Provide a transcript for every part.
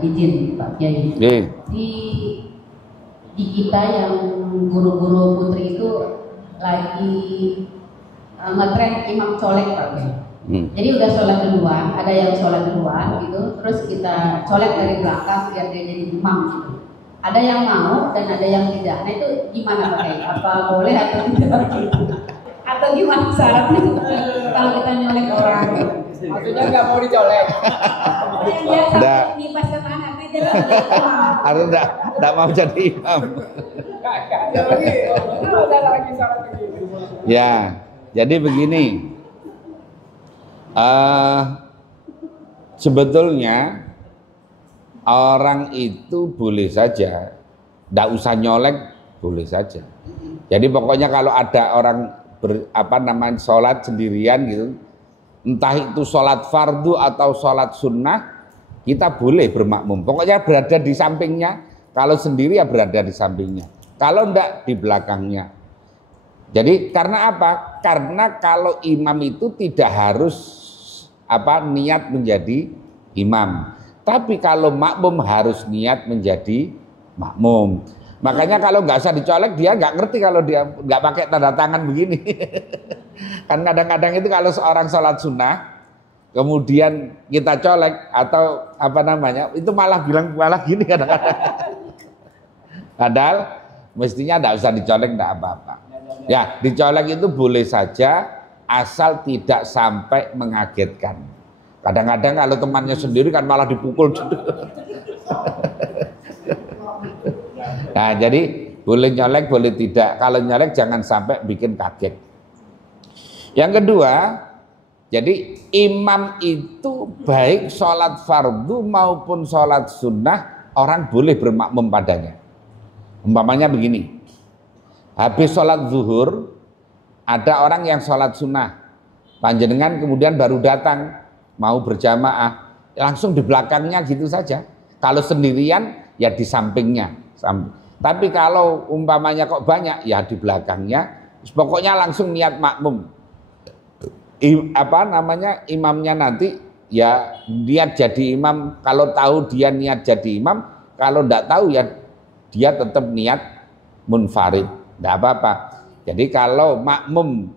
Izin Pak Kiai. Di kita yang guru-guru putri itu lagi ngetren imam colek Pak Kiai. Jadi udah sholat duluan, ada yang sholat duluan gitu, terus kita colek dari belakang biar dia jadi imam gitu. Ada yang mau dan ada yang tidak. Nah itu gimana Pak Kiai? Apa boleh atau tidak? Atau gimana syaratnya kalau kita nyolek orang? Maksudnya nggak mau dicolek? Enggak. Nipas ke sana, harus enggak mau jadi imam. Ya, jadi begini. Sebetulnya orang itu boleh saja, enggak usah nyolek, boleh saja. Jadi pokoknya kalau ada orang sholat sendirian gitu, entah itu sholat fardu atau sholat sunnah, kita boleh bermakmum. Pokoknya berada di sampingnya. Kalau sendiri ya berada di sampingnya. Kalau enggak di belakangnya. Jadi karena apa? Karena kalau imam itu tidak harus niat menjadi imam. Tapi kalau makmum harus niat menjadi makmum. Makanya kalau nggak usah dicolek, dia nggak ngerti kalau dia nggak pakai tanda tangan begini. Kan kadang-kadang itu kalau seorang sholat sunnah, kemudian kita colek atau itu malah gini kadang-kadang. Padahal mestinya nggak usah dicolek, nggak apa-apa. Ya, dicolek itu boleh saja asal tidak sampai mengagetkan. Kadang-kadang kalau temannya sendiri kan malah dipukul. Nah, jadi boleh nyolek, boleh tidak. Kalau nyolek jangan sampai bikin kaget. Yang kedua, jadi imam itu baik sholat fardu maupun sholat sunnah, orang boleh bermakmum padanya. Umpamanya begini, habis sholat zuhur, ada orang yang sholat sunnah, panjenengan kemudian baru datang, mau berjamaah, langsung di belakangnya gitu saja. Kalau sendirian, ya di sampingnya. Tapi kalau umpamanya kok banyak, ya di belakangnya. Pokoknya langsung niat makmum. Imamnya nanti ya niat jadi imam. Kalau tahu dia niat jadi imam, kalau tidak tahu ya dia tetap niat munfarid, tidak apa-apa. Jadi kalau makmum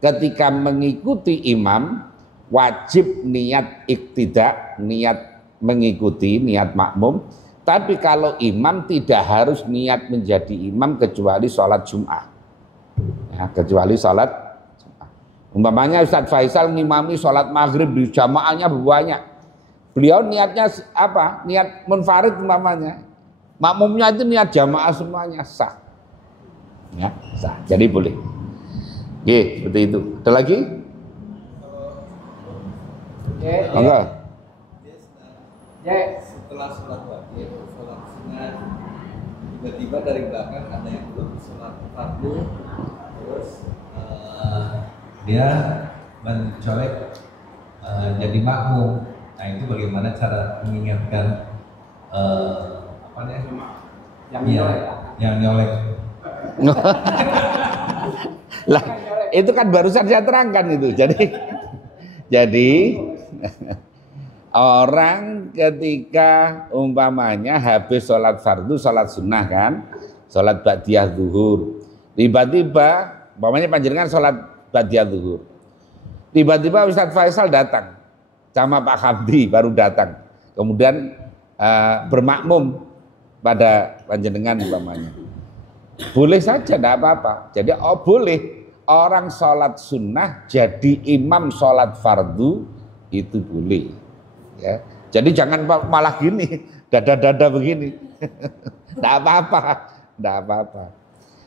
ketika mengikuti imam wajib niat iktidak, niat mengikuti, niat makmum. Tapi kalau imam tidak harus niat menjadi imam kecuali sholat Jum'ah. Ya, kecuali sholat Jum'ah. Umpamanya Ustadz Faisal ngimami sholat maghrib di jamaahnya banyak. Beliau niatnya apa? Niat munfarid umpamanya. Makmumnya itu niat jamaah semuanya, sah. Ya, sah. Jadi boleh. Oke, seperti itu. Ada lagi? Enggak. Setelah sholat wajib, sholat sunnah, tiba-tiba dari belakang ada yang belum sholat fardu, terus dia mencolek jadi makmum. Nah itu bagaimana cara mengingatkan yang nyolek? Lah itu kan barusan saya terangkan itu. Jadi orang ketika umpamanya habis sholat fardu, sholat sunnah kan, sholat ba'diyah zuhur, tiba-tiba umpamanya panjenengan sholat ba'diyah zuhur, tiba-tiba Ustadz Faisal datang sama Pak Hamdi baru datang, kemudian bermakmum pada panjenengan umpamanya, boleh saja, tidak apa-apa. Jadi boleh orang sholat sunnah jadi imam sholat fardu, itu boleh. Ya, jadi jangan malah gini, dada-dada begini. Tidak apa-apa.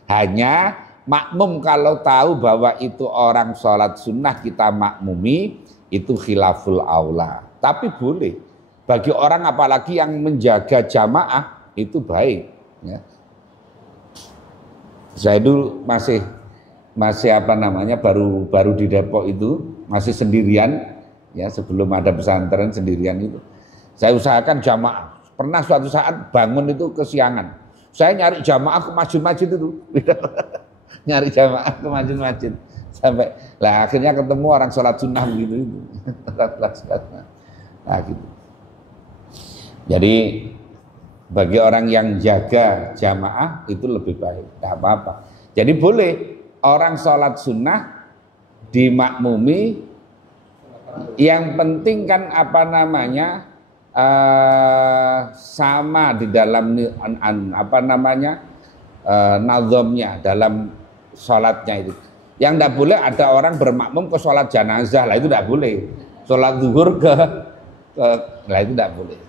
Hanya makmum kalau tahu bahwa itu orang sholat sunnah kita makmumi, itu khilaful aula. Tapi boleh. Bagi orang apalagi yang menjaga jamaah, itu baik. Ya. Saya dulu masih baru di Depok itu, masih sendirian. Ya, sebelum ada pesantren sendirian itu saya usahakan jamaah. Pernah suatu saat bangun itu kesiangan, saya nyari jamaah ke masjid-masjid itu. Nyari jamaah ke masjid-masjid sampai lah akhirnya ketemu orang sholat sunnah begitu itu. Nah gitu. Jadi bagi orang yang jaga jamaah itu lebih baik, tidak apa-apa. Jadi boleh orang sholat sunnah dimakmumi, yang penting kan apa namanya sama di dalam apa namanya nazomnya dalam sholatnya itu. Yang tidak boleh ada orang bermakmum ke sholat jenazah lah, itu tidak boleh. Sholat zuhur ke lah itu tidak boleh.